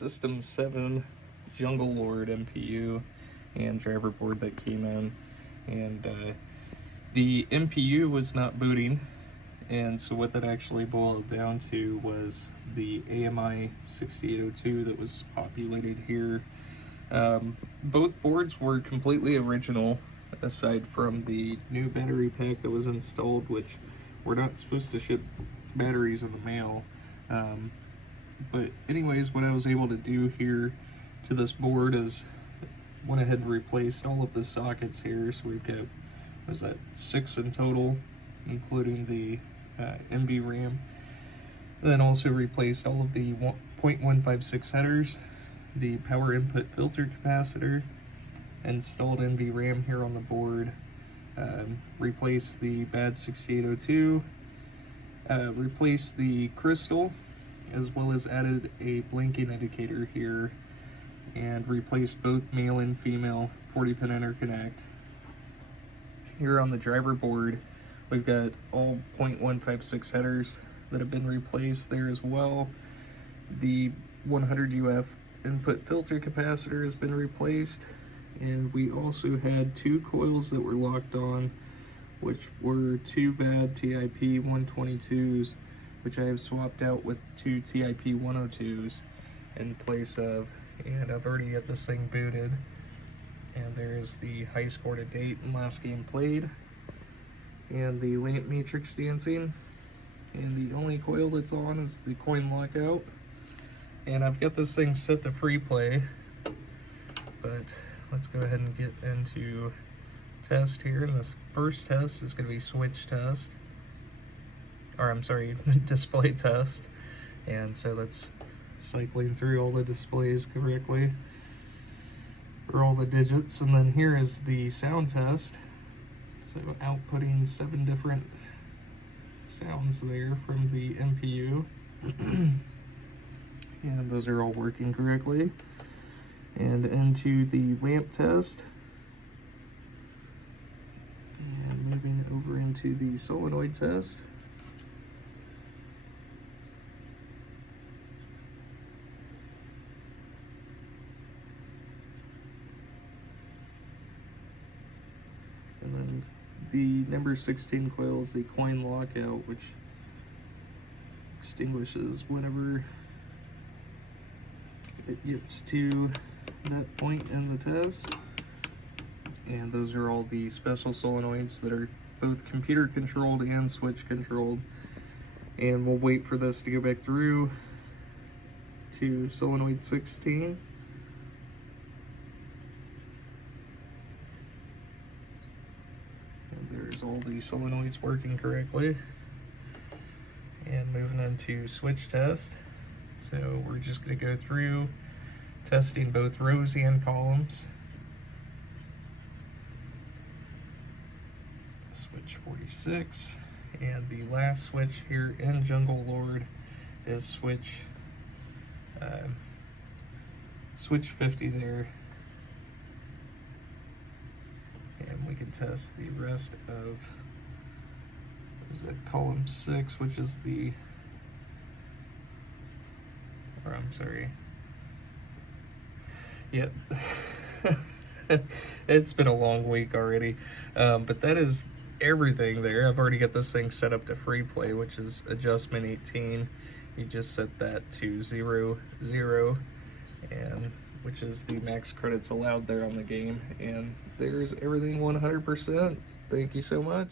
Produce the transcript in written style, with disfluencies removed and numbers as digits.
System 7 Jungle Lord MPU and driver board that came in, and the MPU was not booting, and so what that actually boiled down to was the AMI 6802 that was populated here. Both boards were completely original, aside from the new battery pack that was installed, which we're not supposed to ship batteries in the mail. But anyways, what I was able to do here to this board is went ahead and replaced all of the sockets here. So we've got, what was that, 6 in total, including the MB RAM. Then also replaced all of the 0.156 headers, the power input filter capacitor, installed NV RAM here on the board, replaced the BAD 6802, replaced the crystal, as well as added a blinking indicator here, and replaced both male and female 40-pin interconnect. Here on the driver board, we've got all 0.156 headers that have been replaced there as well. The 100 UF input filter capacitor has been replaced, and we also had 2 coils that were locked on, which were 2 BAD TIP 122s, which I have swapped out with 2 TIP 102s in place of, and I've already got this thing booted. And there's the high score to date and last game played, and the lamp matrix dancing, and the only coil that's on is the coin lockout. And I've got this thing set to free play, but let's go ahead and get into test here. And this first test is going to be switch test, or I'm sorry, display test. And so that's cycling through all the displays correctly, or all the digits. And then here is the sound test. So outputting 7 different sounds there from the MPU. And those are all working correctly. And into the lamp test. And moving over into the solenoid test. And then the number 16 coil is the coin lockout, which extinguishes whenever it gets to that point in the test. And those are all the special solenoids that are both computer controlled and switch controlled. And we'll wait for this to go back through to solenoid 16. And there's all the solenoids working correctly. And moving into switch test. So we're just going to go through testing both rows and columns. Switch 46, and the last switch here in Jungle Lord is switch 50 there. And we can test the rest of, is it column 6, which is the, or I'm sorry, yep. It's been a long week already, but that is everything there. I've already got this thing set up to free play, which is adjustment 18. You just set that to 0, 0, and which is the max credits allowed there on the game. And there's everything 100%. Thank you so much.